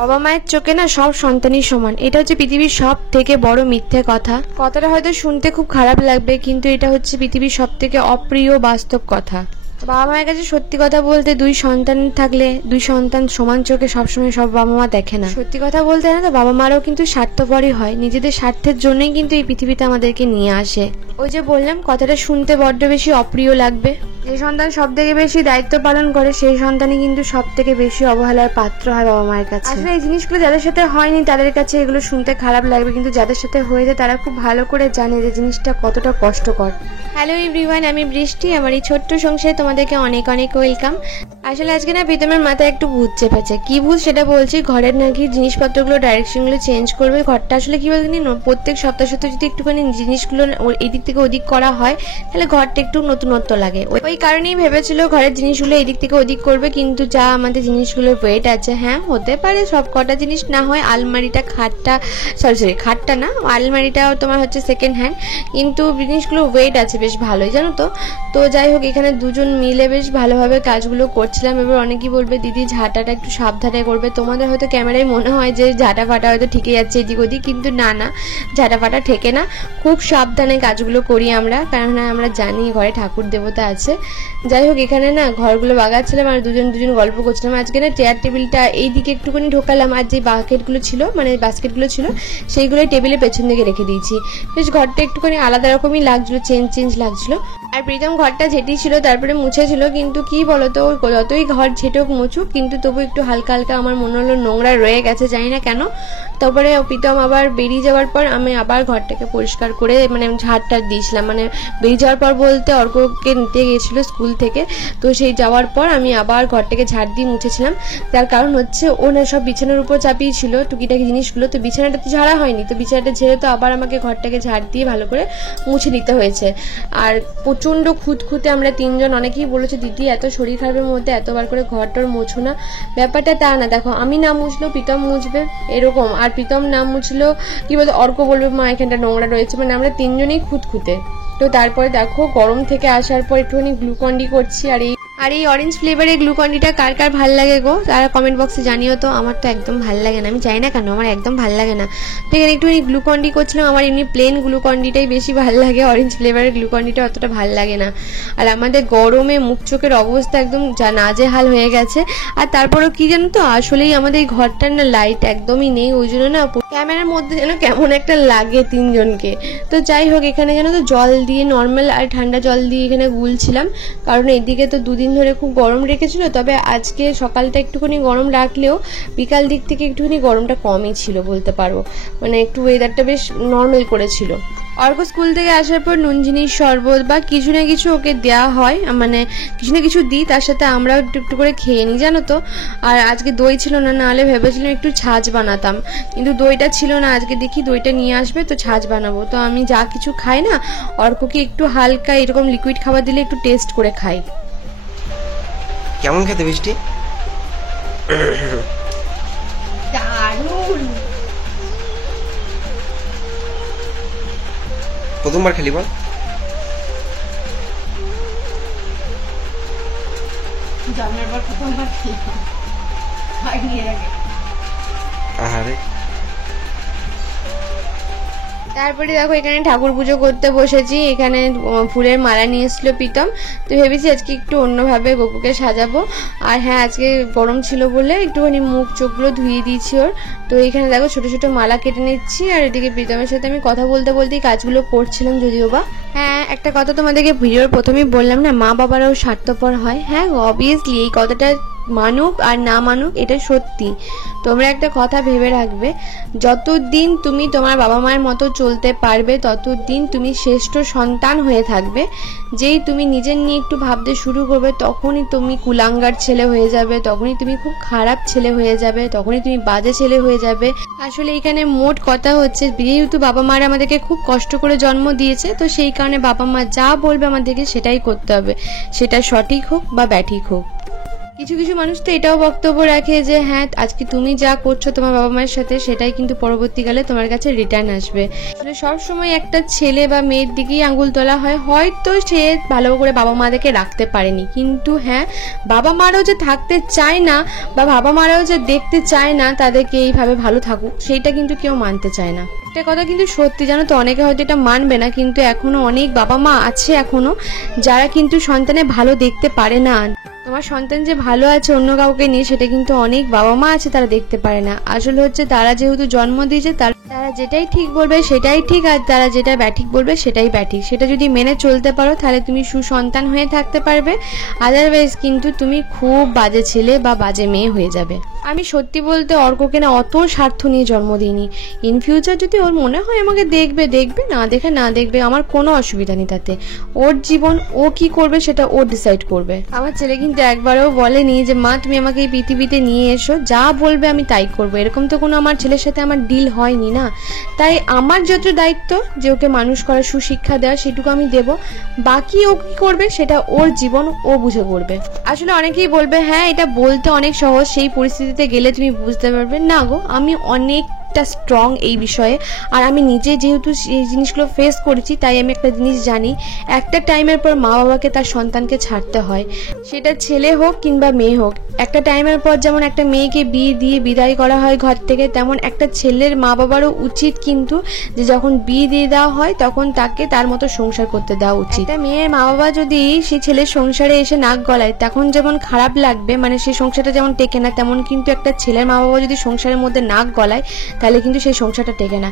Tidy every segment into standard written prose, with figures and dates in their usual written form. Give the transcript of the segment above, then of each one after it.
বাবা মায়ের চোখে না সব সন্তানই সমান, এটা হচ্ছে পৃথিবীর সব থেকে বড় মিথ্যে কথা। কথাটা হয়তো শুনতে খুব খারাপ লাগবে, কিন্তু এটা হচ্ছে পৃথিবীর সব থেকে অপ্রিয় বাস্তব কথা। বাবা মায়ের কাছে সত্যি কথা বলতে, দুই সন্তান থাকলে দুই সন্তান সমান চোখে সবসময় সব বাবা মা দেখে না। সত্যি কথা বলতে না তো, বাবা মারাও কিন্তু স্বার্থপরই হয়, নিজেদের স্বার্থের জন্যই কিন্তু এই পৃথিবীতে আমাদেরকে নিয়ে আসে। ওই যে বললাম, কথাটা শুনতে বড্ড বেশি অপ্রিয় লাগবে। যে সন্তান সব থেকে বেশি দায়িত্ব পালন করে সেই সন্তানই কিন্তু সব থেকে বেশি অবহেলার পাত্র হয় বাবা মায়ের কাছে। আসলে এই জিনিসগুলো যাদের সাথে হয়নি তাদের কাছে এগুলো শুনতে খারাপ লাগবে, কিন্তু যাদের সাথে হয়েছে তারা খুব ভালো করে জানে যে জিনিসটা কতটা কষ্টকর। হ্যালো এভরিওয়ান, আমি বৃষ্টি। আমার এই ছোট্ট সংসারে তোমাদেরকে অনেক অনেক ওয়েলকাম। আসলে আজকে না প্রীতমের মাথায় একটু ভূত চেপেছে। কি ভূত সেটা বলছি। ঘরের নাকি জিনিসপত্রগুলো ডাইরেকশনগুলো চেঞ্জ করবে। ঘরটা আসলে কি বলতে প্রত্যেক সপ্তাহে যদি একটুখানি জিনিসগুলো এদিক থেকে ওদিক করা হয় তাহলে ঘরটা একটু নতুনত্ব লাগে। ওই কারণেই ভেবেছিল ঘরের জিনিসগুলো এদিক থেকে ওদিক করবে, কিন্তু যা আমাদের জিনিসগুলোর ওয়েট আছে, হ্যাঁ হতে পারে সব কটা জিনিস না হয়, আলমারিটা খাটটা না, আলমারিটাও তোমার হচ্ছে সেকেন্ড হ্যান্ড, কিন্তু জিনিসগুলো ওয়েট আছে বেশ ভালোই, জানো তো। তো যাই হোক, এখানে দুজন মিলে বেশ ভালোভাবে কাজগুলো করছিলাম। এবার অনেকেই বলবে দিদি ঝাঁটাটা একটু সাবধানে করবে। তোমাদের হয়তো ক্যামেরায় মনে হয় যে ঝাঁটা ফাটা হয়তো ঠিকই যাচ্ছে এদিক ওদিক, কিন্তু না, ঝাঁটা ফাটা ঠেকে না। খুব সাবধানে কাজগুলো করি আমরা, কারণ আমরা জানি ঘরে ঠাকুর দেবতা আছে। যাই হোক, এখানে না ঘরগুলো বাগাচ্ছিলাম আর দুজন গল্প করছিলাম। আজকে না চেয়ার টেবিলটা এইদিকে একটুখানি ঢোকালাম, আর যে বাস্কেটগুলো ছিল সেইগুলোই টেবিলের পেছন দিকে রেখে দিয়েছি। বেশ ঘরটা একটুখানি আলাদা রকমই লাগছিল, চেঞ্জ লাগছিল। আর প্রীতম ঘরটা ঝেঁটিয়েছিল, তারপরে মুছেছিল, কিন্তু কি বলতো, যতই ঘর ঝেঁটুক মুছুক কিন্তু তবু একটু হালকা হালকা আমার মনে হলো নোংরা রয়ে গেছে, জানি না কেন। তারপরে প্রীতম আবার বেরিয়ে যাওয়ার পর আমি আবার ঘরটাকে পরিষ্কার করে ঝাড়টা দিয়েছিলাম। বেরিয়ে যাওয়ার পর বলতে অর্ককে নিতে গিয়েছিল স্কুল থেকে, তো সেই যাওয়ার পর আমি আবার ঘরটাকে ঝাড় দিয়ে মুছেছিলাম। তার কারণ হচ্ছে ও না সব বিছানার উপর চাপিয়ে ছিল টুকিটাকি জিনিসগুলো, তো বিছানাটা তো ঝাড়া হয়নি, তো বিছানাটা ঝেড়ে তো আবার আমাকে ঘরটাকে ঝাড় দিয়ে ভালো করে মুছে নিতে হয়েছে। আর প্রচন্ড খুঁতখুঁতে আমরা তিনজন। অনেকেই বলেছে দিদি এত শরীর খারাপের মধ্যে এতবার করে ঘরটার মোছো না। ব্যাপারটা তা না, দেখো আমি না মুছলেও প্রীতম মুছবে এরকম, আর প্রীতম না মুছলেও কি বলতো অর্ক বলবে মা এখানটা নোংরা রয়েছে, আমরা তিনজনেই খুঁতখুঁতে। তো তারপরে দেখো গরম থেকে আসার পর একটুখানি গ্লুকন্ডি করছি। আর এই অরেঞ্জ ফ্লেভারের গ্লুকন্ডিটা কার কার ভাল লাগে গো, তারা কমেন্ট বক্সে জানিও তো। আমার তো একদম ভাল লাগে না, আমি চাই না কেন, আমার একদম ভাল লাগে না। তো এখানে একটুখানি গ্লুকন্ডি করছিলাম। আমার এমনি প্লেন গ্লুকন্ডিটাই বেশি ভাল লাগে, অরেঞ্জ ফ্লেভারের গ্লুকন্ডিটা অতটা ভাল লাগে না। আর আমাদের গরমে মুখ চোখের অবস্থা একদম নাজেহাল হয়ে গেছে। আর তারপরেও কি জানো তো, আসলেই আমাদের এই ঘরটার না লাইট একদমই নেই, ওই জন্য না ক্যামেরার মধ্যে যেন কেমন একটা লাগে তিনজনকে। তো যাই হোক, এখানে যেন তো জল দিয়ে নর্মাল আর ঠান্ডা জল দিয়ে এখানে গুলছিলাম, কারণ এদিকে তো দুদিন ধরে খুব গরম রেখেছিল। তবে আজকে সকালটা একটুখানি গরম রাখলেও বিকাল দিক থেকে একটুখানি গরমটা কমই ছিল বলতে পারো, একটু ওয়েদারটা বেশ নর্মাল করেছিল। অর্ক স্কুল থেকে আসার পর নুন জিনিস শরবত বা কিছু না কিছু ওকে দেওয়া হয়, কিছু না কিছু দিই, তার সাথে আমরাও একটু একটু করে খেয়ে নিই, জানো তো। আর আজকে দই ছিল না, নাহলে ভেবেছিলাম একটু ছাঁচ বানাতাম, কিন্তু দইটা ছিল না। আজকে দেখি দইটা নিয়ে আসবে তো ছাঁচ বানাবো। তো আমি যা কিছু খাই না, অর্ককে একটু হালকা এরকম লিকুইড খাবার দিলে একটু টেস্ট করে খাই। কেমন খেতে বৃষ্টি? দারুণ। প্রথমবার খেলি বল? জন্মের পর প্রথমবার খেলি, আহারে। তারপরে দেখো এখানে ঠাকুর পুজো করতে বসেছি। এখানে ফুলের মালা নিয়ে এসেছিল প্রীতম, তো ভেবেছি আজকে একটু অন্যভাবে গপুকে সাজাবো। আর হ্যাঁ, আজকে গরম ছিল বলে একটুখানি মুখ চোখগুলো ধুয়ে দিয়েছি ওর। তো এখানে দেখো ছোট ছোট মালা কেটে নিচ্ছি, আর এদিকে প্রীতমের সাথে আমি কথা বলতে বলতেই কাজগুলো করছিলাম যদিও বা। হ্যাঁ, একটা কথা তোমাদেরকে ভিডিওর প্রথমেই বললাম না, মা বাবারাও স্বার্থপর হয়। হ্যাঁ অবভিয়াসলি এই কথাটা মানুক আর না মানুক এটা সত্যি। তোমরা একটা কথা ভেবে রাখবে, যতদিন তুমি তোমার বাবা মায়ের মতো চলতে পারবে ততদিন তুমি শ্রেষ্ঠ সন্তান হয়ে থাকবে। যেই তুমি নিজের নিয়ে একটু ভাবতে শুরু করবে তখনই তুমি কুলাঙ্গার ছেলে হয়ে যাবে, তখনই তুমি খুব খারাপ ছেলে হয়ে যাবে, তখনই তুমি বাজে ছেলে হয়ে যাবে। আসলে এখানে মোট কথা হচ্ছে, যেহেতু বাবা মারা আমাদেরকে খুব কষ্ট করে জন্ম দিয়েছে, তো সেই কারণে বাবা মা যা বলবে আমাদেরকে সেটাই করতে হবে, সেটা সঠিক হোক বা ব্যাঠিক হোক। কিছু কিছু মানুষ তো এটাও বক্তব্য রাখে যে হ্যাঁ, আজকে তুমি যা করছো তোমার বাবা মায়ের সাথে, সেটাই কিন্তু পরবর্তীকালে তোমার কাছে রিটার্ন আসবে। আসলে সবসময় একটা ছেলে বা মেয়ের দিকেই আঙুল তোলা হয়, হয়তো সে ভালো করে বাবা মাদেরকে রাখতে পারেনি, কিন্তু হ্যাঁ, বাবা মারাও যে থাকতে চায় না বা বাবা মারাও যে দেখতে চায় না তাদেরকে এইভাবে ভালো থাকুক, সেইটা কিন্তু কেউ মানতে চায় না। একটা কথা কিন্তু সত্যি, জানো তো, অনেকে হয়তো এটা মানবে না, কিন্তু এখনো অনেক বাবা মা আছে এখনো যারা কিন্তু সন্তানের ভালো দেখতে পারে না। তোমার সন্তান যে ভালো আছে অন্য কাউকে নিয়ে, সেটা কিন্তু অনেক বাবা মা আছে তারা দেখতে পারে না। আসলে হচ্ছে তারা যেহেতু জন্ম দিয়েছে, তারা যেটাই ঠিক বলবে সেটাই ঠিক, আর তারা যেটা ব্যাঠিক বলবে সেটাই ব্যাঠিক। সেটা যদি মেনে চলতে পারো তাহলে তুমি সুসন্তান হয়ে থাকতে পারবে, আদারওয়াইজ কিন্তু তুমি খুব বাজে ছেলে বা বাজে মেয়ে হয়ে যাবে। আমি সত্যি বলতে অর্ককে না অত স্বার্থ নিয়ে জন্ম দিইনি। ইন ফিউচার যদি ওর মনে হয় আমাকে দেখবে, না দেখে না দেখবে, আমার কোনো অসুবিধা নেই তাতে। ওর জীবন, ও কি করবে সেটা ও ডিসাইড করবে। আমার ছেলে কিন্তু একবারও বলেনি যে মা তুমি আমাকে এই পৃথিবীতে নিয়ে এসো, যা বলবে আমি তাই করবো, এরকম তো কোনো আমার ছেলের সাথে আমার ডিল হয়নি না। তাই আমার যত দায়িত্ব যে ওকে মানুষ করার, সুশিক্ষা দেওয়া, সেটুকু আমি দেব। বাকি ও কি করবে সেটা ওর জীবন, ও বুঝে করবে। আসলে অনেকেই বলবে হ্যাঁ এটা বলতে অনেক সহজ, সেই পরিস্থিতিতে গেলে তুমি বুঝতে পারবে। না গো, আমি অনেকটা স্ট্রং এই বিষয়ে, আর আমি নিজে যেহেতু এই জিনিসগুলো ফেস করেছি তাই আমি একটা জিনিস জানি, একটা টাইমের পর মা বাবাকে তার সন্তানকে ছাড়তে হয়, সেটা ছেলে হোক কিংবা মেয়ে হোক। একটা টাইমের পর যেমন একটা মেয়েকে বিয়ে দিয়ে বিদায় করা হয় ঘর থেকে, তেমন একটা ছেলের মা বাবারও উচিত কিন্তু যে যখন বিয়ে দিয়ে দেওয়া হয় তখন তাকে তার মতো সংসার করতে দেওয়া উচিত। একটা মেয়ের মা বাবা যদি সেই ছেলের সংসারে এসে নাক গলায়, তখন যেমন খারাপ লাগবে, মানে সেই সংসারটা যেমন টেকে না, তেমন কিন্তু একটা ছেলের মা বাবা যদি সংসারের মধ্যে নাক গলায় তাহলে কিন্তু সেই সংসারটা টেকে না।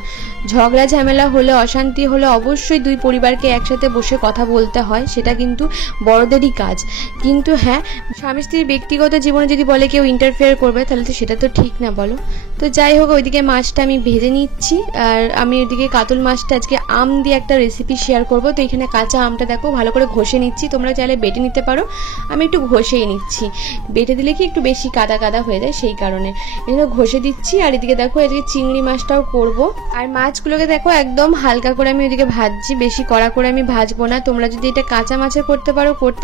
ঝগড়া ঝামেলা হলে, অশান্তি হলে অবশ্যই দুই পরিবারকে একসাথে বসে কথা বলতে হয়, সেটা কিন্তু বড়দেরই কাজ। কিন্তু হ্যাঁ, স্বামী স্ত্রীর ব্যক্তিগত জীবনে যদি বলে কেউ ইন্টারফেয়ার করবে তাহলে তো সেটা তো ঠিক না, বলো। তো যাই হোক, ওইদিকে মাছটা আমি ভেজে নিচ্ছি, আর আমি ওইদিকে কাতল মাছটা আজকে আম দিয়ে একটা রেসিপি শেয়ার করব। তো এখানে কাঁচা আমটা দেখো ভালো করে ঘষে নিচ্ছি, তোমরা চাইলে বেটে নিতে পারো, আমি একটু ঘষেই নিচ্ছি। বেটে দিলে কি একটু বেশি কাদা কাদা হয়ে যায়, সেই কারণে এগুলো ঘষে দিচ্ছি। আর এদিকে দেখো এদিকে চিংড়ি মাছটাও করব, আর মাছগুলোকে দেখো একদম হালকা করে আমি ওইদিকে ভাজছি, বেশি কড়া করে আমি ভাজবো না। তোমরা যদি এটা কাঁচা মাছের করতে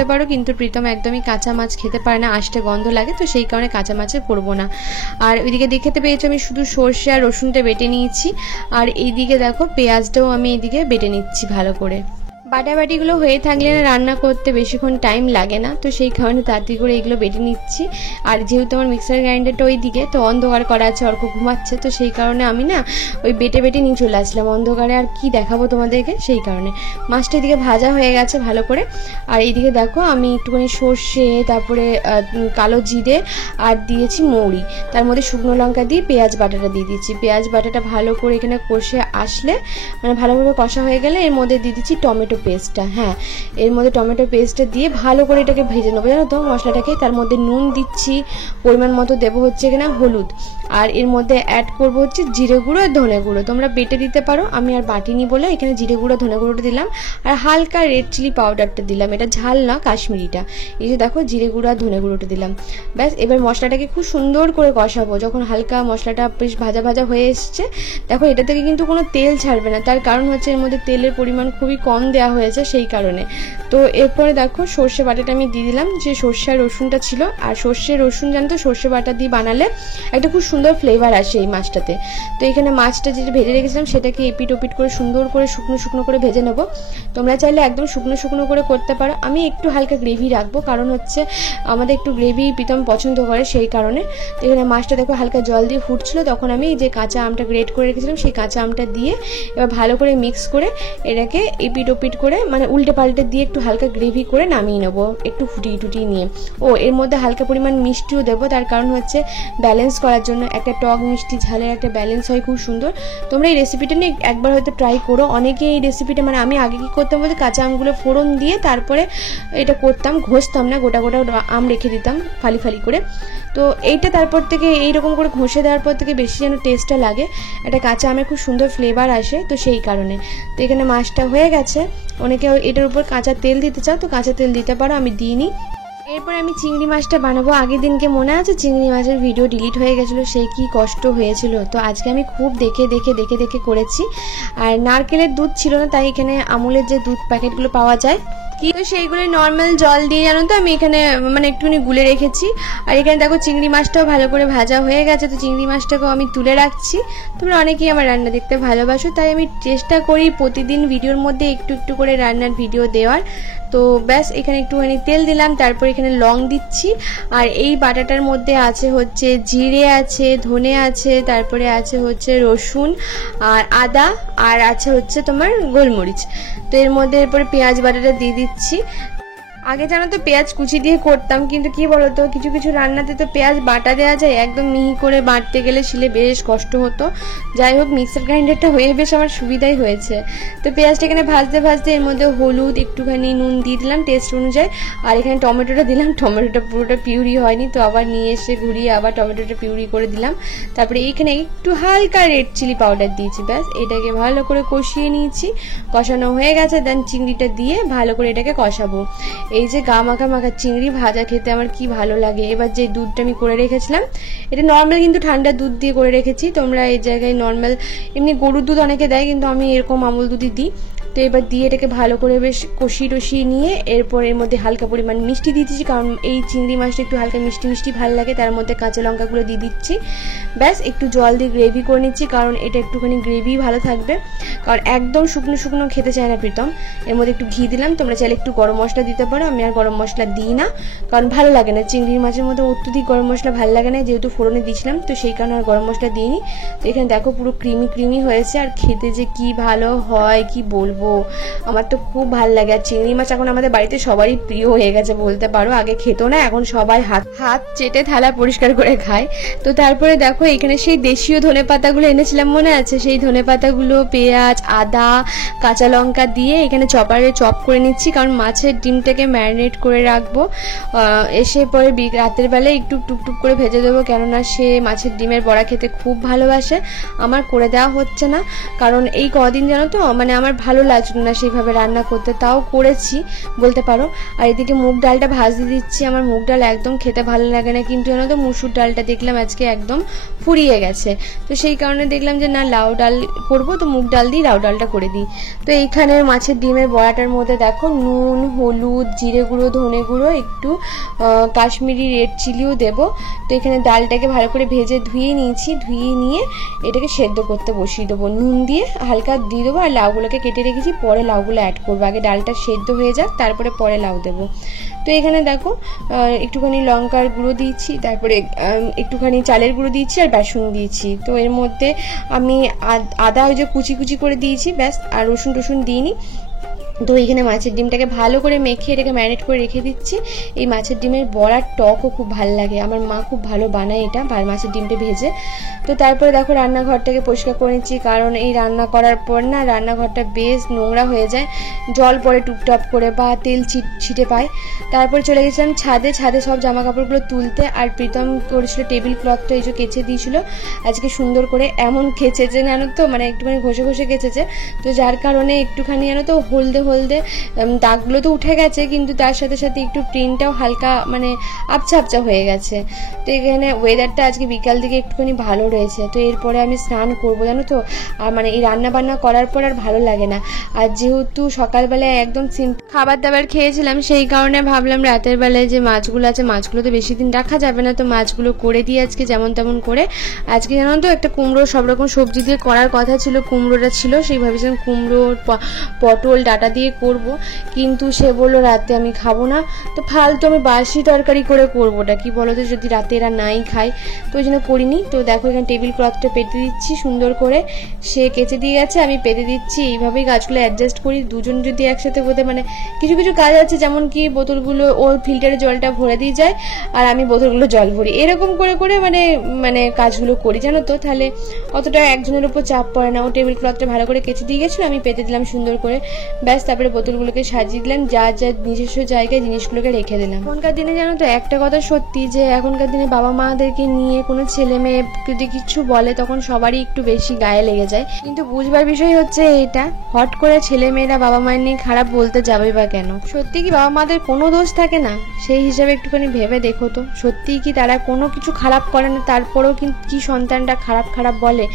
পারো, কিন্তু প্রীতম একদমই কাঁচা মাছ খেতে পারে না, আষ্টে গন্ধ লাগে, তো সেই কারণে কাঁচা মাছে করবো না। আর ওইদিকে দেখতে পেয়েছো আমি শুধু সর্ষে আর রসুনটা বেটে নিয়েছি, আর এইদিকে দেখো পেঁয়াজটাও আমি এইদিকে বেটে নিচ্ছি ভালো করে। বাটাবাটিগুলো হয়ে থাকলে না রান্না করতে বেশিক্ষণ টাইম লাগে না, তো সেই কারণে তাড়াতাড়ি করে এগুলো বেটে নিচ্ছি। আর যেহেতু আমার মিক্সার গ্রাইন্ডারটা ওই দিকে, তো অন্ধকার করা আছে, অর্ক ঘুমাচ্ছে, তো সেই কারণে আমি না ওই বেটে নিয়ে চলে আসলাম অন্ধকারে, আর কি দেখাবো তোমাদেরকে, সেই কারণে। মাছটা এদিকে ভাজা হয়ে গেছে ভালো করে। আর এইদিকে দেখো আমি একটুখানি সর্ষে, তারপরে কালো জিরে আর দিয়েছি মৌরি, তার মধ্যে শুকনো লঙ্কা দিয়ে পেঁয়াজ বাটাটা দিয়ে দিচ্ছি। পেঁয়াজ বাটাটা ভালো করে এখানে কষে আসলে, মানে ভালোভাবে কষা হয়ে গেলে এর মধ্যে দিয়ে দিচ্ছি টমেটো পেস্টটা। হ্যাঁ, এর মধ্যে টমেটো পেস্টটা দিয়ে ভালো করে এটাকে ভেজে নেবো, জানো তো মশলাটাকে। তার মধ্যে নুন দিচ্ছি, পরিমাণ মতো দেবো হচ্ছে এখানে হলুদ, আর এর মধ্যে অ্যাড করবো হচ্ছে জিরে গুঁড়ো আর ধনে গুঁড়ো। তোমরা বেটে দিতে পারো, আমি আর বাটিনি বলে এখানে জিরে গুঁড়ো ধনে গুঁড়োটা দিলাম, আর হালকা রেড চিলি পাউডারটা দিলাম, এটা ঝাল না, কাশ্মীরিটা। এই যে দেখো জিরে গুঁড়ো আর ধনে গুঁড়োটা দিলাম, ব্যাস। এবার মশলাটাকে খুব সুন্দর করে কষাবো, যখন হালকা মশলাটা বেশ ভাজা ভাজা হয়ে এসছে, দেখো এটা থেকে কিন্তু কোনো তেল ছাড়বে না, তার কারণ হচ্ছে এর মধ্যে তেলের পরিমাণ খুবই কম দেওয়া হয়েছে, সেই কারণে। তো এরপরে দেখো সর্ষে বাটাটা আমি দিয়ে দিলাম, যে সর্ষে আর রসুনটা ছিল, আর সর্ষে রসুন জানো তো সর্ষে বাটা দিয়ে বানালে একটা খুব সুন্দর ফ্লেভার আসে এই মাছটাতে। তো এখানে মাছটা যেটা ভেজে রেখেছিলাম সেটাকে এপিট ওপিট করে সুন্দর করে শুকনো শুকনো করে ভেজে নেবো। তোমরা চাইলে একদম শুকনো শুকনো করে করতে পারো, আমি একটু হালকা গ্রেভি রাখবো, কারণ হচ্ছে আমাদের একটু গ্রেভি প্রীতম পছন্দ করে, সেই কারণে। তো এখানে মাছটা দেখো হালকা জল দিয়ে ফুটছিল, তখন আমি যে কাঁচা আমটা গ্রেট করে রেখেছিলাম সেই কাঁচা আমটা দিয়ে এবার ভালো করে মিক্স করে এটাকে এপিট ওপিট করে, মানে উল্টে পাল্টে দিয়ে একটু হালকা গ্রেভি করে নামিয়ে নেবো, একটু ফুটিয়ে টুটিয়ে নিয়ে। ও এর মধ্যে হালকা পরিমাণ মিষ্টিও দেবো, তার কারণ হচ্ছে ব্যালেন্স করার জন্য, একটা টক মিষ্টি ঝালের একটা ব্যালেন্স হয়, খুব সুন্দর। তোমরা এই রেসিপিটা নিয়ে একবার হয়তো ট্রাই করো। অনেকে এই রেসিপিটা, মানে আমি আগে কি করতাম বলতে, কাঁচা আমগুলো ফোড়ন দিয়ে তারপরে এটা করতাম, ঘষতাম না, গোটা গোটা আম রেখে দিতাম ফালি ফালি করে। তো এইটা তারপর থেকে এইরকম করে ঘষে দেওয়ার পর থেকে বেশি যেন টেস্টটা লাগে, একটা কাঁচা আমের খুব সুন্দর ফ্লেভার আসে, তো সেই কারণে। তো এখানে মাছটা হয়ে গেছে, অনেকে এটার উপর কাঁচা তেল দিতে চাও তো কাঁচা তেল দিতে পারো, আমি দিইনি। এরপর আমি চিংড়ি মাছটা বানাবো। আগের দিনকে মনে আছে চিংড়ি মাছের ভিডিও ডিলিট হয়ে গেছিলো, সেই কি কষ্ট হয়েছিল। তো আজকে আমি খুব দেখে দেখে দেখে দেখে করেছি। আর নারকেলের দুধ ছিল না, তাই এখানে আমুলের যে দুধ প্যাকেটগুলো পাওয়া যায় কি, তো সেইগুলো নর্মাল জল দিয়ে জানো তো আমি এখানে মানে একটুখানি গুলে রেখেছি। আর এখানে দেখো চিংড়ি মাছটাও ভালো করে ভাজা হয়ে গেছে, তো চিংড়ি মাছটাকেও আমি তুলে রাখছি। তোমরা অনেকেই আমার রান্না দেখতে ভালোবাসো, তাই আমি চেষ্টা করি প্রতিদিন ভিডিওর মধ্যে একটু একটু করে রান্নার ভিডিও দেওয়ার। তো ব্যাস এখানে একটুখানি তেল দিলাম, তারপর এখানে লং দিচ্ছি। আর এই বাটাটার মধ্যে আছে হচ্ছে জিরে আছে, ধনে আছে, তারপরে আছে হচ্ছে রসুন আর আদা, আর আছে হচ্ছে তোমার গোলমরিচ। তো এর মধ্যে এরপরে পেঁয়াজ বাটাটা দিয়ে দিচ্ছি। আগে জানো তো পেঁয়াজ কুচি দিয়ে করতাম, কিন্তু কি বলতো কিছু কিছু রান্নাতে তো পেঁয়াজ বাটা দেওয়া যায়, একদম মিহি করে বাটতে গেলে শিলে বেশ কষ্ট হতো। যাই হোক মিক্সার গ্রাইন্ডারটা হয়ে বেশ আমার সুবিধাই হয়েছে। তো পেঁয়াজটা এখানে ভাজতে ভাজতে এর মধ্যে হলুদ একটুখানি নুন দিয়ে দিলাম টেস্ট অনুযায়ী। আর এখানে টমেটোটা দিলাম, টমেটোটা পুরোটা পিউরি হয়নি, তো আবার নিয়ে এসে ঘুরিয়ে আবার টমেটোটা পিউরি করে দিলাম। তারপরে এইখানে একটু হালকা রেড চিলি পাউডার দিয়েছি, ব্যাস এটাকে ভালো করে কষিয়ে নিয়েছি। কষানো হয়ে গেছে, দেন চিংড়িটা দিয়ে ভালো করে এটাকে কষাবো। এই যে গা মাখা মাখা চিংড়ি ভাজা খেতে আমার কি ভালো লাগে। এবার যে দুধটা আমি করে রেখেছিলাম, এটা নর্মাল কিন্তু ঠান্ডা দুধ দিয়ে করে রেখেছি। তোমরা এই জায়গায় নর্মাল এমনি গরুর দুধ অনেকে দেয়, কিন্তু আমি এরকম আমুল দুধই দিই। তো এবার দিয়ে এটাকে ভালো করে বেশ কষিয়ে নিয়ে এরপর এর মধ্যে হালকা পরিমাণ মিষ্টি দিয়ে দিচ্ছি, কারণ এই চিংড়ি মাছটা একটু হালকা মিষ্টি মিষ্টি ভালো লাগে। তার মধ্যে কাঁচা লঙ্কাগুলো দিয়ে দিচ্ছি। ব্যাস একটু জল দিয়ে গ্রেভি করে নিচ্ছি, কারণ এটা একটুখানি গ্রেভি ভালো থাকবে, কারণ একদম শুকনো শুকনো খেতে চায় না প্রীতম। এর মধ্যে একটু ঘি দিলাম, তোমরা চাইলে একটু গরম মশলা দিতে পারো, আমি আর গরম মশলা দিই না, কারণ ভালো লাগে না চিংড়ি মাছের মধ্যে অত্যধিক গরম মশলা ভালো লাগে না, যেহেতু ফোড়নে দিয়েছিলাম, তো সেই কারণে আর গরম মশলা দিইনি। তো এখানে দেখো পুরো ক্রিমি ক্রিমি হয়েছে, আর খেতে যে কি ভালো হয় কি বলবো, আমার তো খুব ভালো লাগে। আর চিংড়ি মাছ এখন আমাদের বাড়িতে সবারই প্রিয় হয়ে গেছে বলতে পারো, আগে খেত না, এখন সবাই হাত হাত চেটে থালা পরিষ্কার করে খায়। তো তারপরে দেখো এখানে সেই দেশীয় ধনে পাতাগুলো এনেছিলাম মনে আছে, সেই ধনে পাতাগুলো পেঁয়াজ আদা কাঁচা লঙ্কা দিয়ে এখানে চপারে চপ করে নিচ্ছি, কারণ মাছের ডিমটাকে ম্যারিনেট করে রাখবো। এসে পরে রাতের বেলায় একটু টুকটুক করে ভেজে দেবো, কেননা সে মাছের ডিমের বড়া খেতে খুব ভালোবাসে। আমার করে দেওয়া হচ্ছে না, কারণ এই কদিন জানো তো মানে আমার ভালো লাগছিল না সেইভাবে রান্না করতে, তাও করেছি বলতে পারো। আর এদিকে মুগ ডালটা ভাজতে দিচ্ছি, আমার মুগ ডাল একদম খেতে ভালো লাগে না, কিন্তু জানো তো মুসুর ডালটা দেখলাম আজকে একদম ফুরিয়ে গেছে। তো সেই কারণে দেখলাম যে না লাউ ডাল করবো, তো মুগ ডাল দিয়ে লাউ ডালটা করে দিই। তো এইখানে মাছের ডিমের বড়াটার মধ্যে দেখো নুন হলুদ জিরে গুঁড়ো ধনে গুঁড়ো একটু কাশ্মীরি রেড চিলিও দেবো। তো এখানে ডালটাকে ভালো করে ভেজে ধুয়ে নিয়েছি, ধুয়ে নিয়ে এটাকে সেদ্ধ করতে বসিয়ে দেবো, নুন দিয়ে হালকা দিয়ে দেবো। আর লাউগুলোকে কেটে রেখেছি, পরে লাউগুলো অ্যাড করবো, আগে ডালটা সেদ্ধ হয়ে যাক তারপরে পরে লাউ দেবো। তো এখানে দেখো একটুখানি লঙ্কার গুঁড়ো দিয়েছি, তারপরে একটুখানি চালের গুঁড়ো দিয়েছি আর বেসন দিয়েছি। তো এর মধ্যে আমি আদা ওই যে কুচি কুচি করে দিয়েছি, ব্যাস, আর রসুন টসুন দিইনি। তো এইখানে মাছের ডিমটাকে ভালো করে মেখে এটাকে ম্যারিনেট করে রেখে দিচ্ছি। এই মাছের ডিমের বড়ার টকও খুব ভালো লাগে, আমার মা খুব ভালো বানায় এটা মাছের ডিমটা ভেজে। তো তারপরে দেখো রান্নাঘরটাকে পরিষ্কার করে নিচ্ছি, কারণ এই রান্না করার পর না রান্নাঘরটা বেশ নোংরা হয়ে যায়, জল পড়ে টুপটাপ করে বা তেল ছিটে পায়। তারপরে চলে গেছিলাম ছাদে সব জামা কাপড়গুলো তুলতে। আর প্রীতম করেছিল টেবিল ক্লথটা এই যে কেচে দিয়েছিল আজকে সুন্দর করে, এমন কেচেছে জানো তো মানে একটুখানি ঘষে ঘষে কেচেছে, তো যার কারণে একটুখানি জানো তো হলদে হলদে দাগগুলো তো উঠে গেছে, কিন্তু তার সাথে সাথে একটু প্রিন্টটাও হালকা মানে আবছা আবছা হয়ে গেছে। তো এখানে ওয়েদারটা আজকে বিকাল দিকে একটুখানি ভালো রয়েছে। তো এরপরে আমি স্নান করবো জানো তো, আর মানে এই রান্না বান্না করার পর আর ভালো লাগে না। আর যেহেতু সকালবেলায় একদম সিম্পল খাবার দাবার খেয়েছিলাম, সেই কারণে ভাবলাম রাতের বেলায় যে মাছগুলো আছে মাছগুলো তো বেশি দিন রাখা যাবে না, তো মাছগুলো করে দিই আজকে যেমন তেমন করে। আজকে জানো তো একটা কুমড়ো সব রকম সবজি দিয়ে করার কথা ছিল, কুমড়োটা ছিল, সেই ভাবছিলাম কুমড়ো পটল ডাটা দিয়ে করব, কিন্তু সে বললো রাতে আমি খাবো না, তো ফালতু আমি বাসি তরকারি করে করবোটা কি বলো তো, যদি রাতে এরা নাই খায়, তো ওই জন্য করিনি। তো দেখো এখানে টেবিল ক্লথটা পেতে দিচ্ছি সুন্দর করে, সে কেচে দিয়ে গেছে আমি পেতে দিচ্ছি। এইভাবেই গাছগুলো অ্যাডজাস্ট করি, দুজন যদি একসাথে বোধে মানে কিছু কিছু কাজ আছে, যেমন কি বোতলগুলো ওর ফিল্টারে জলটা ভরে দিয়ে যায় আর আমি বোতলগুলো জল ভরি, এরকম করে করে মানে কাজগুলো করি জানো তো, তাহলে অতটা একজনের উপর চাপ পড়ে না। ও টেবিল ক্লথটা ভালো করে কেচে দিয়ে গেছিলো, আমি পেতে দিলাম সুন্দর করে, ব্যাস। তারপরে বোতলগুলোকে সাজিয়ে দিলাম, যা যা নিজস্ব জায়গায় জিনিসগুলোকে রেখে দিলাম। এখনকার দিনে জানো তো একটা কথা সত্যি, যে এখনকার দিনে বাবা মাদেরকে নিয়ে কোনো ছেলে মেয়ে যদি কিছু বলে তখন সবারই একটু বেশি গায়ে লেগে যায়, কিন্তু বুঝবার বিষয় হচ্ছে এটা হট করে ছেলে মেয়েরা বাবা মায়ের নিয়ে খারাপ বলতে যাবে বা কেন? সত্যি কি বাবা মাদের কোনো দোষ থাকে না? সেই হিসাবে একটুখানি ভেবে দেখো তো, সত্যিই কি তারা কোনো কিছু খারাপ করে না, তারপরেও কিন্তু কি সন্তানটা খারাপ খারাপ বলে?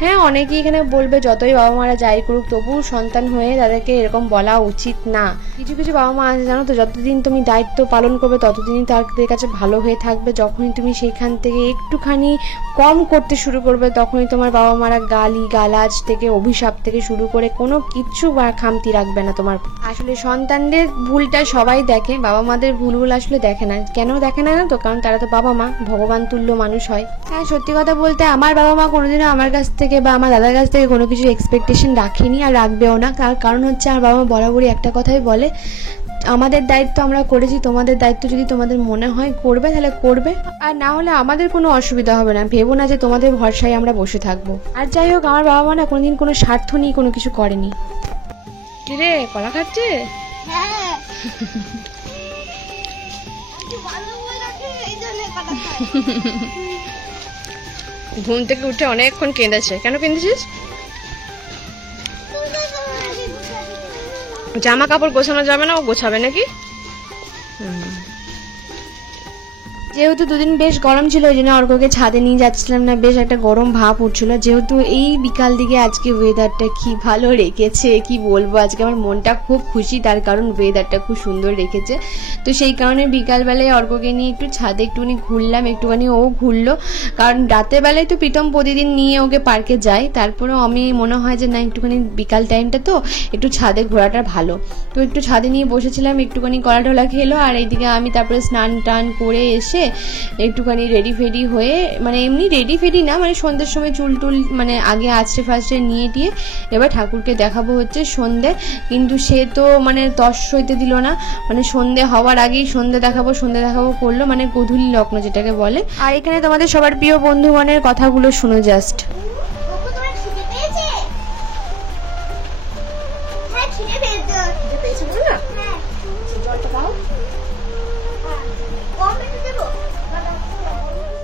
হ্যাঁ অনেকেই এখানে বলবে যতই বাবা মারা যাই করুক তবুও সন্তান হয়ে তাদেরকে এরকম বলা উচিত না। কিছু কিছু বাবা মা আছে জানো তো, যতদিন তুমি দায়িত্ব পালন করবে ততদিনই তাদের কাছে ভালো হয়ে থাকবে। যখনই তুমি সেইখান থেকে একটুখানি কম করতে শুরু করবে তখনই তোমার বাবা মারা গালি গালাজ থেকে অভিশাপ থেকে শুরু করে কোনো কিছু বা খামতি রাখবে না তোমার। আসলে সন্তানদের ভুলটা সবাই দেখে, বাবা মাদের ভুলগুলো আসলে দেখে না। কেন দেখে না তো, কারণ তারা তো বাবা মা, ভগবান তুল্য মানুষ হয়। হ্যাঁ, সত্যি কথা বলতে আমার বাবা মা কোনোদিনও আমার কাছ থেকে বা আমার দাদার কাছ থেকে কোনো কিছু এক্সপেকটেশন রাখেনি আর রাখবেও না। তার কারণ হচ্ছে আমার বাবা মা বরাবরই একটা কথাই বলে, আমাদের দায়িত্ব আমরা করেছি, তোমাদের দায়িত্ব যদি তোমাদের মনে হয় করবে তাহলে করবে, আর না হলে আমাদের কোনো অসুবিধা হবে না। ভেবো না যে তোমাদের ভরসায় আমরা বসে থাকবো। আর যাই হোক, আমার বাবা মা না কোনোদিন কোনো স্বার্থ নিয়ে কোনো কিছু করেনি। কিরে, কলা খাচ্ছে? ঘুম থেকে উঠে অনেকক্ষণ কেঁদেছে। কেন কেঁদেছিস? জামা কাপড় গোছানো যাবে না, ও গোছাবে নাকি? যেহেতু দুদিন বেশ গরম ছিল ওই জন্য অর্ককে ছাদে নিয়ে যাচ্ছিলাম না, বেশ একটা গরম ভাব উঠছিল। যেহেতু এই বিকাল দিকে আজকে ওয়েদারটা কি ভালো রেখেছে, কি বলবো, আজকে আমার মনটা খুব খুশি, তার কারণ ওয়েদারটা খুব সুন্দর রেখেছে। তো সেই কারণে বিকালবেলায় অর্ককে নিয়ে একটু ছাদে একটুখানি ঘুরলাম, একটুখানি ও ঘুরলো। কারণ রাতের বেলায় তো প্রীতম প্রতিদিন নিয়ে ওকে পার্কে যায়, তারপরেও আমি মনে হয় যে না, একটুখানি বিকাল টাইমটা তো একটু ছাদে ঘোরাটা ভালো। তো একটু ছাদে নিয়ে বসেছিলাম, একটুখানি কলা টলা খেলো, আর এইদিকে আমি তারপরে স্নান টান করে এসে একটুখানি রেডি ফেডি হয়ে, মানে এমনি রেডি ফেডি না, মানে সন্ধ্যের সময় চুল টুল মানে আগে আছড়ে ফাছড়ে নিয়ে দিয়ে এবার ঠাকুরকে দেখাবো হচ্ছে সন্ধ্যে। কিন্তু সে তো মানে তস সইতে দিল না, মানে সন্ধ্যে হওয়ার আগেই সন্ধ্যে দেখাবো করলো, মানে গোধূলি লগ্ন যেটাকে বলে। আর এখানে তোমাদের সবার প্রিয় বন্ধুগণের কথাগুলো শুনো জাস্ট।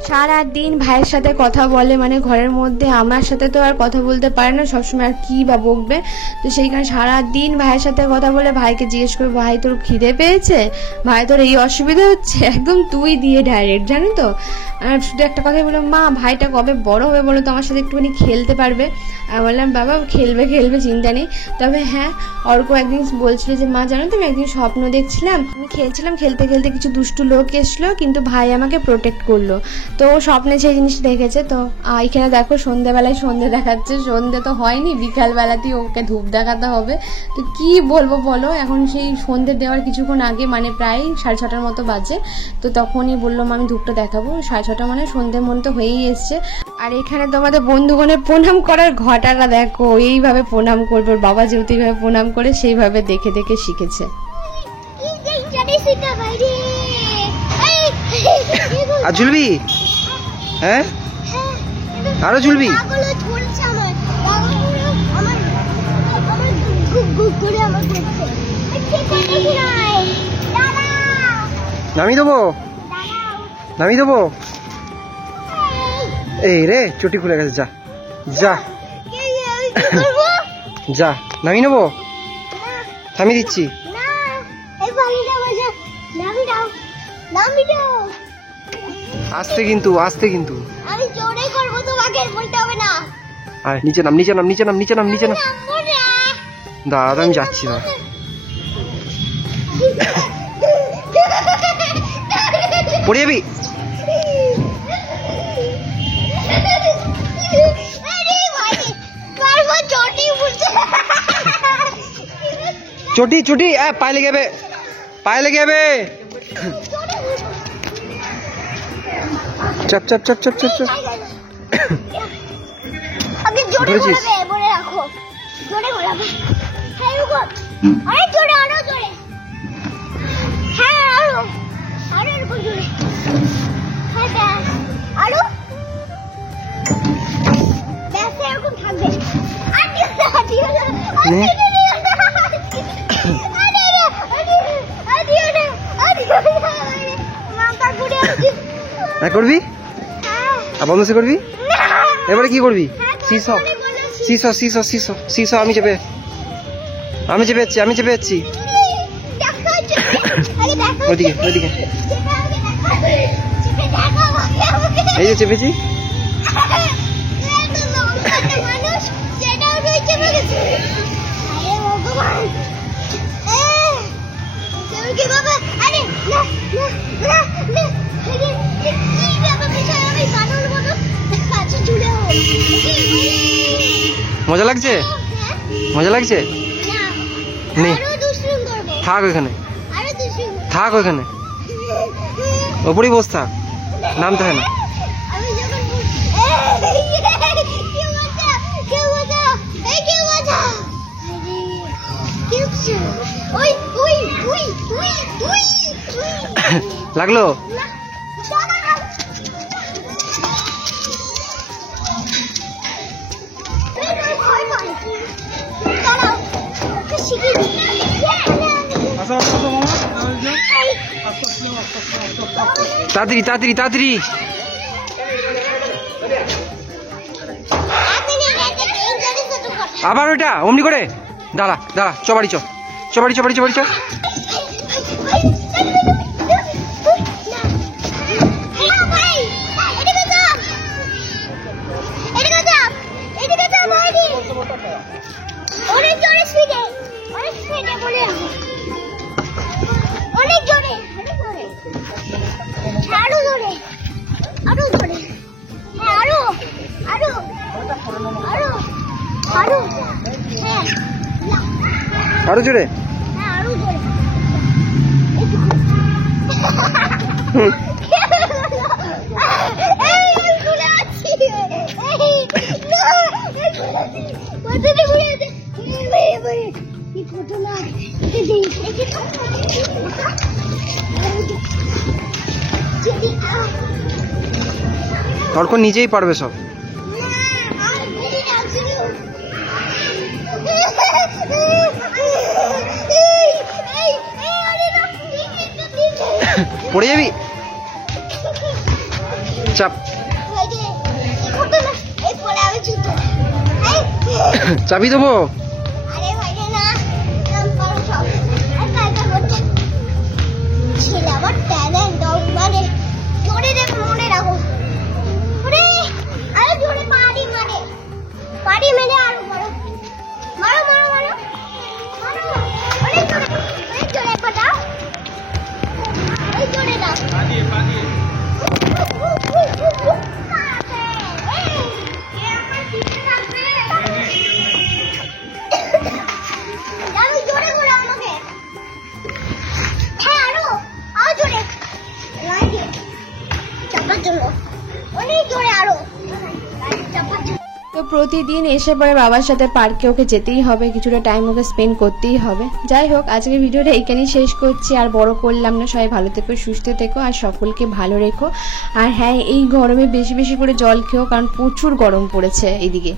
সারাদিন ভাইয়ের সাথে কথা বলে, মানে ঘরের মধ্যে, আমার সাথে তো আর কথা বলতে পারে না সবসময়, আর কি বা বকবে। তো সেইখানে সারাদিন ভাইয়ের সাথে কথা বলে, ভাইকে জিজ্ঞেস করে ভাই তোর খিদে পেয়েছে, ভাই তোর এই অসুবিধা হচ্ছে, একদম তুই দিয়ে ডাইরেক্ট, জানো তো। আর শুধু একটা কথাই বললাম, মা ভাইটা কবে বড় হবে বলো তো, আমার সাথে একটুখানি খেলতে পারবে। আমি বললাম বাবা খেলবে চিন্তা নেই, তবে হ্যাঁ অর্ক একদিন বলছিল যে মা জানো তো আমি একদিন স্বপ্ন দেখছিলাম, আমি খেলছিলাম, খেলতে খেলতে কিছু দুষ্টু লোক এসলো, কিন্তু ভাই আমাকে প্রোটেক্ট করলো। তো স্বপ্নে সেই জিনিসটা দেখেছে। তো এখানে দেখো সন্ধ্যেবেলায় সন্ধ্যে দেখাচ্ছে, সন্ধ্যে তো হয়নি, বিকালবেলাতেই ওকে ধূপ দেখাতে হবে। তো কি বলবো বলো, এখন সেই সন্ধ্যে দেওয়ার কিছুক্ষণ আগে, মানে প্রায় 6:30 মতো বাজে, তো তখনই বললাম আমি ধূপটা দেখাবো। 6:30 মানে সন্ধ্যে মন তো হয়েই এসছে। আর এখানে তোমাদের বন্ধুগণের প্রণাম করার ঘটাটা দেখো, এইভাবে প্রণাম করবে, ওর বাবা যেহেতু এইভাবে প্রণাম করে সেইভাবে দেখে দেখে শিখেছে। আর ঝুলবি? হ্যাঁ, আরো ঝুলবি? নামিয়ে দেবো। এই রে চটি খুলে গেছে, যা যা যা, নামিয়ে নেবো, থামিয়ে দিচ্ছি। আস্তে কিন্তু আমি জোরে করব, তোমাকে বলতে হবে না। আয় নিচে নাম। দাঁড়া আমি যাচ্ছি না। পড়ে যাবি। চটি পায়ে লেগে যাবে। চাপ আগে জোরে ঘোরাবে, বলে রাখো, জোরে ঘোরাবে। হ্যাঁ রুকো, আরে জোরে, আরো জোরে, হ্যাঁ আরো এরকম জোরে, হ্যাঁ ব্যাস, আরো ব্যাস, এরকম থাকবে। করবি আর বন্ধ সে করবি। এবারে কি করবি? সিসো আমি চেপে যাচ্ছি। ওইদিকে এই যে চেপেছি। কি বাবা আরে না না না কি বাবা বিষয় আমি বানর মতো কাছে ঝুলে মজা লাগছে? মজা লাগছে? না নে আরো দুষ্টুমি করব থাক ওখানে, আরো দুষ্টুমি থাক ওখানে, ওপরেই বস থাক, নামতে হয় না। আমি যখন কি মজা এই কি মজা কি হচ্ছে ওই ওই ওই ওই ওই লাগলো? না দাঁড়া দাঁড়াও ওকে শিখিয়ে দিই তাড়াতাড়ি তাড়াতাড়ি তাড়াতাড়ি। আবার ওইটা অমনি করে দাঁড়া দাঁড়া, চবাড়ি চ, চবাড়ি চবাড়ি চবাড়ি চ। অনেক জোরে স্পিডে, অনেক স্পিডে বলে অনেক জোরে, আরো জোরে, আরো জোরে, হ্যাঁ আরো আরো আরো আরো হ্যাঁ আরো জোরে। হ্যাঁ আরো জোরে এই ঘুরে আছি এই না ঘুরে আছে এই ফটো না তর্ক নিজেই পারবে সব। পড়ে যাবি, চাপ চাবি দেবো। আবার ট্যালেন্ট মানে জোরে মনে রাখো আরে জোরে পাড়ি মেরে আরো মারো মারো মারো মারো মারো অনেক জোরে একবার দাও এই জোরে দাও আমি জোরে বলো আমাকে হ্যাঁ আরো আরো জোরে লাগে চাপার জন্য অনেক জোরে আরো চাপার জন্য। তো প্রতিদিন এসে পরে বাবার সাথে পার্কে ওকে যেতেই হবে, কিছুটা টাইম ওকে স্পেন্ড করতেই হবে। যাই হোক, আজকের ভিডিওটা এইখানেই শেষ করছি, আর বড় করলাম না। সবাই ভালো থেকো, সুস্থ থেকো, আর সকলকে ভালো রেখো। আর হ্যাঁ, এই গরমে বেশি বেশি করে জল খেও, কারণ প্রচুর গরম পড়েছে এইদিকে।